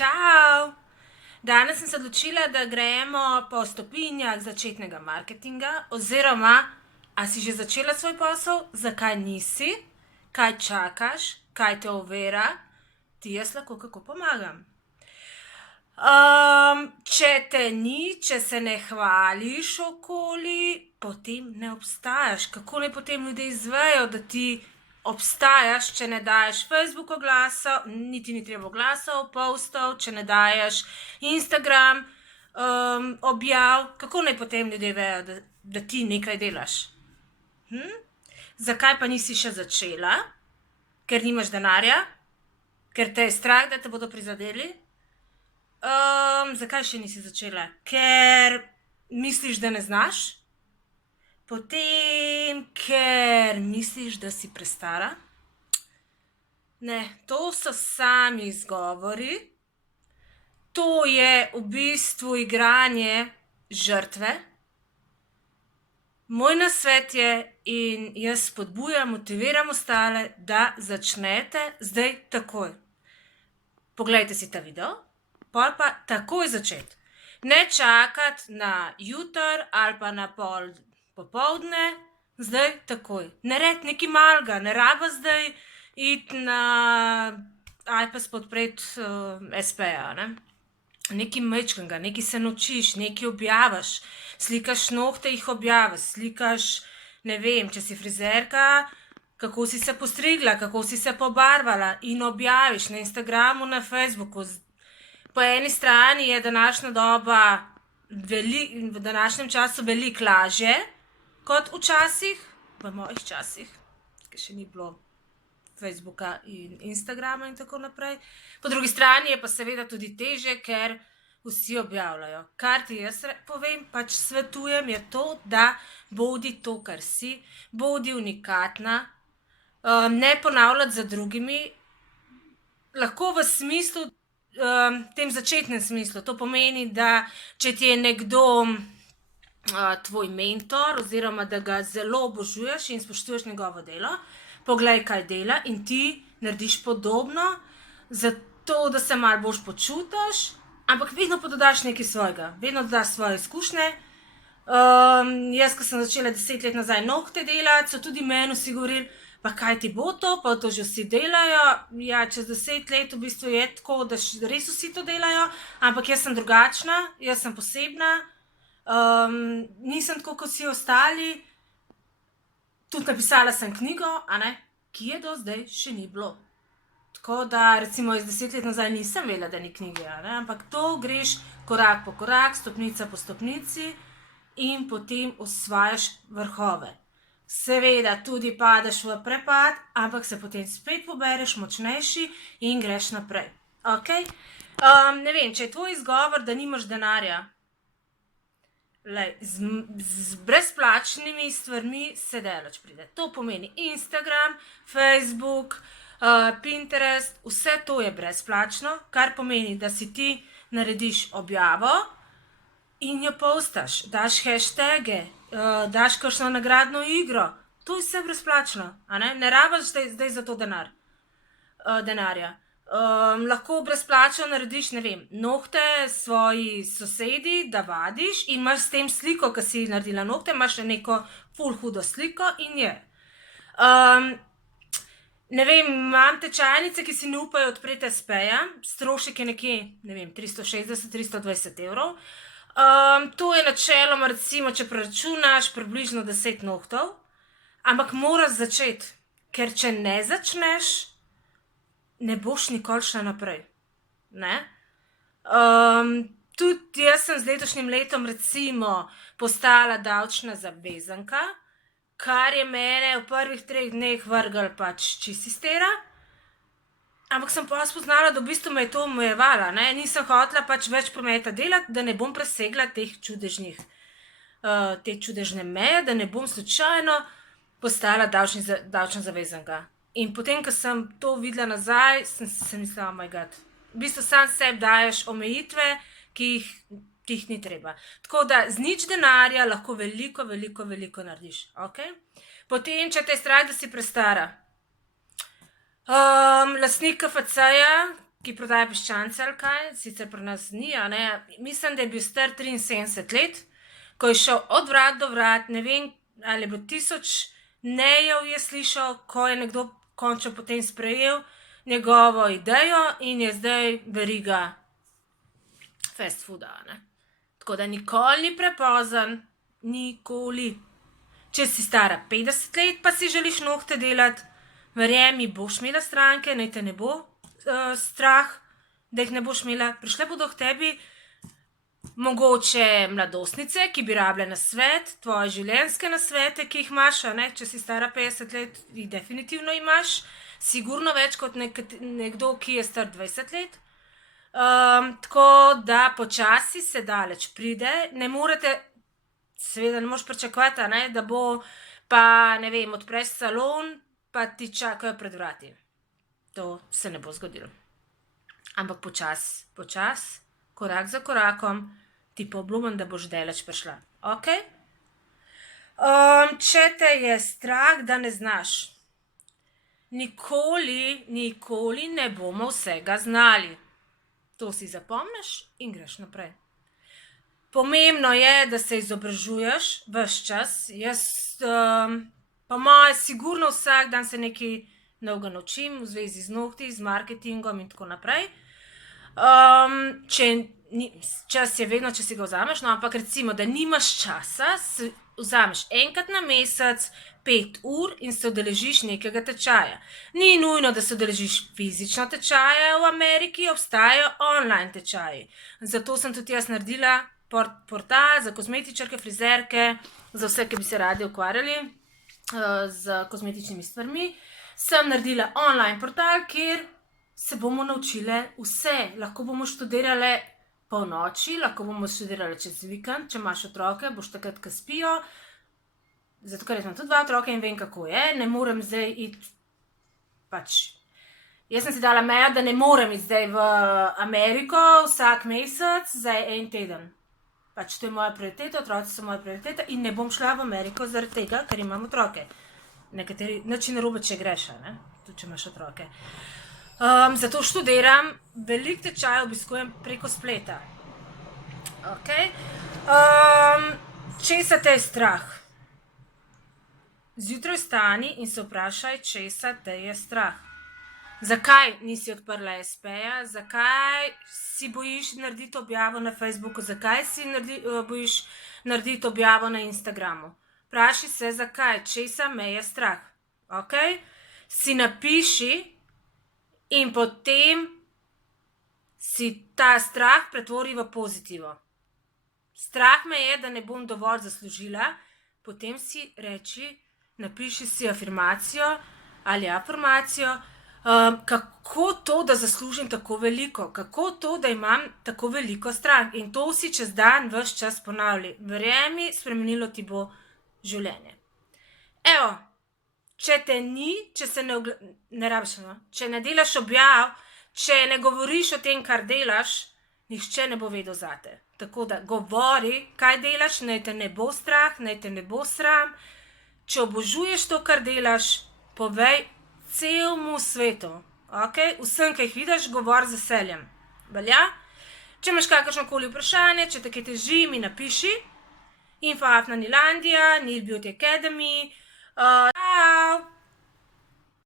Čau! Danes sem se odločila, da gremo po stopinjah začetnega marketinga, oziroma, a si že začela svoj posel, zakaj nisi, kaj čakaš, kaj te ovira, ti jaz lahko kako pomagam. Če te ni, če se ne hvališ okoli, potem ne obstajaš. Kako naj potem ljudje izvejo, da ti obstajaš, če ne daješ Facebook oglasov, niti ni treba oglasov, postov, če ne daješ Instagram objav, kako naj potem ljudje vejo, da ti nekaj delaš? Zakaj pa nisi še začela? Ker nimaš denarja? Ker te je strah, da te bodo prizadeli? Zakaj še nisi začela? Ker misliš, da ne znaš? Potem, ker misliš, da si prestara? Ne, to so sami izgovori. To je v bistvu igranje žrtve. Moj nasvet je, in jaz spodbujam, motiviram ostale, da začnete zdaj takoj. Poglejte si ta video, pol pa takoj začeti. Ne čakati na jutr ali pa na pol popoldne, zdaj takoj. Naredi nekaj malega, ne raba zdaj iti na iPad podpreti SP-ja, ne. Nekaj majčkega, nekaj se naučiš, nekaj objaviš, slikaš nohte, jih objaviš, slikaš, ne vem, če si frizerka, kako si se postrigla, kako si se pobarvala in objaviš na Instagramu, na Facebooku. Po eni strani je današnja doba v današnjem času veliko lažje kot včasih, v mojih časih, ker še ni bilo Facebooka in Instagrama in tako naprej. Po drugi strani je pa seveda tudi težje, ker vsi objavljajo. Kar ti jaz povem, pač svetujem, je to, da bodi to, kar si, bodi unikatna, ne ponavljati za drugimi, lahko v smislu, tem začetnem smislu. To pomeni, da če ti je nekdo tvoj mentor oziroma da ga zelo obožuješ in spoštuješ njegovo delo, poglej, kaj dela in ti narediš podobno, zato da se malo boljše počutiš, ampak vedno pa dodaš nekaj svojega, vedno dodaš svoje izkušnje. Jaz, ko sem začela 10 let nazaj nohte delati, so tudi meni vsi govorili, pa kaj ti bo to, pa to že vsi delajo. Ja, čez 10 let v bistvu je tako, da res vsi to delajo, ampak jaz sem drugačna, jaz sem posebna, nisem tako kot vsi ostali. Tudi napisala sem knjigo, ki je do zdaj še ni bilo. Tako da recimo iz 10 let nazaj nisem vedela, da ni knjige, ampak to greš korak po korak, stopnica po stopnici in potem osvajaš vrhove. Seveda tudi padeš v prepad, ampak se potem spet pobereš močnejši in greš naprej. Okej? Ne vem, če je tvoj izgovor, da nimaš denarja, glej, z brezplačnimi stvarmi se daleč pride. To pomeni Instagram, Facebook, Pinterest, vse to je brezplačno, kar pomeni, da si ti narediš objavo in jo postaš, daš hashtage, daš kakšno nagradno igro. To je vse brezplačno, ne rabiš zdaj za to denarja. Lahko brezplačno narediš, ne vem, nohte svoji sosedi, da vadiš in imaš s tem sliko, ki si naredila nohte, imaš neko ful hudo sliko in je. Ne vem, imam tečajnice, ki si ne upajo odpreti SP-ja, strošek je nekje, ne vem, 360–320 evrov. To je načeloma, recimo, če preračunaš, približno 10 nohtov, ampak moraš začeti, ker če ne začneš, ne boš nikoli šla naprej, ne. Tudi jaz sem z letošnjim letom recimo postala davčna zavezanka, kar je mene v prvih 3 dneh vrglo pač čisto iz tira, ampak sem pol spoznala, da v bistvu me je to omejevalo, ne, nisem hotela pač več prometa delati, da ne bom presegla te čudežne meje, da ne bom slučajno postala davčna zavezanka. In potem, ko sem to videla nazaj, sem mislila, oh my god, v bistvu sam sebi daješ omejitve, ki jih ni treba. Tako da z nič denarja lahko veliko, veliko, veliko narediš, okej? Potem, če te je strah, da si prestara. Lastnik KFC-ja, ki prodaja piščance ali kaj, sicer pri nas ni, a ne, mislim, da je bil star 73 let, ko je šel od vrat do vrat, ne vem, ali je bilo 1000 nejev je slišal, ko je nekdo končno potem sprejel njegovo idejo in je zdaj veriga fast fooda, ne. Tako da nikoli ni prepozen, nikoli. Če si stara 50 let, pa si želiš nohte delati, verjemi, boš imela stranke, naj te ne bo strah, da jih ne boš imela. Prišle bodo k tebi mogoče mladostnice, ki bi rabile nasvet, tvoje življenjske nasvete, ki jih imaš, a ne, če si stara 50 let, jih definitivno imaš, sigurno več kot nekdo, ki je star 20 let. Tako da počasi se daleč pride, ne morete, seveda ne moreš pričakovati, a ne, da bo pa, ne vem, odpreš salon, pa ti čakajo pred vrati. To se ne bo zgodilo. Ampak počas, korak za korakom, ti pa obljubim, da boš daleč prišla. Ok? Če te je strah, da ne znaš, nikoli ne bomo vsega znali. To si zapomniš in greš naprej. Pomembno je, da se izobražuješ ves čas. Jaz, po moje, sigurno vsak dan se nekaj novega naučim v zvezi z nohti, z marketingom in tako naprej. Čas je vedno, če si ga vzameš, no, ampak recimo, da nimaš časa, vzameš enkrat na mesec 5 ur in se udeležiš nekega tečaja. Ni nujno, da se udeležiš fizično tečaja v Ameriki, obstajajo online tečaji. Zato sem tudi jaz naredila portal za kozmetičarke, frizerke, za vse, ki bi se radi ukvarjali z kozmetičnimi stvarmi. Sem naredila online portal, kjer se bomo naučile vse. Lahko bomo študirale polnoči, lahko bomo študirale čez vikend, če imaš otroke, boš takrat, ko spijo. Zato, ker imam tudi 2 otroke in vem, kako je. Ne morem zdaj iti, jaz sem si dala mejo, da ne morem iti zdaj v Ameriko vsak mesec za 1 teden. To je moja prioriteta, otroci so moja prioriteta in ne bom šla v Ameriko zaradi tega, ker imam otroke. Nekateri, nič ni narobe, če greš, ne, tudi če imaš otroke. Zato študiram, veliko tečajev obiskujem preko spleta. Ok? Česa te je strah? Zjutraj vstani in se vprašaj, česa te je strah. Zakaj nisi odprla espeja? Zakaj si bojiš narediti objavo na Facebooku? Zakaj si bojiš narediti objavo na Instagramu? Vprašaj se, zakaj, česa me je strah. Ok? Si napiši in potem si ta strah pretvori v pozitivo. Strah me je, da ne bom dovolj zaslužila, potem si napiši si afirmacijo ali afirmacijo, kako to, da zaslužim tako veliko, kako to, da imam tako veliko strank. In to si čez dan ves čas ponavljaj. Verjemi, spremenilo ti bo življenje. Evo, če te ni, če se ne rabiš, če ne delaš objav, če ne govoriš o tem, kar delaš, nihče ne bo vedel zate. Tako da govori, kaj delaš, naj te ne bo strah, naj te ne bo sram. Če obožuješ to, kar delaš, povej celemu svetu. Ok? Vsem, ki jih vidiš, govori z veseljem. Velja? Če imaš kakršnokoli vprašanje, če te kaj teži, mi napiši. info@nilandija, Nil Beauty Academy.